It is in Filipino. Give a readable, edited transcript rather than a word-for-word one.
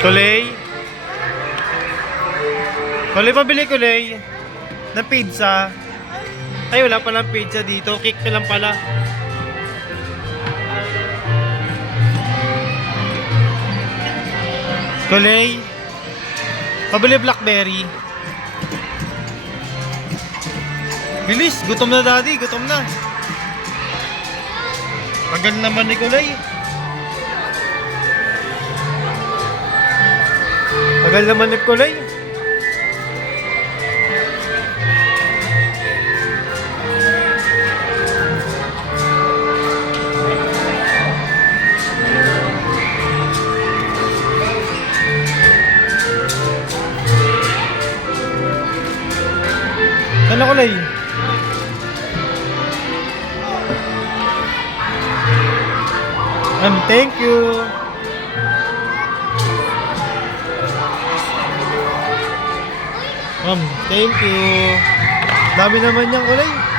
Kulay. Kulay, pabili kulay. Ng pizza. Ay, wala palang pizza dito. Cake na lang pala. Kulay. Pabili blackberry. Bilis, gutom na daddy, gutom na. Tagal naman ni Kulay. Tagal naman ni Kulay. Ano Kulay? Thank you. Thank you. Dami naman niyang Kulay.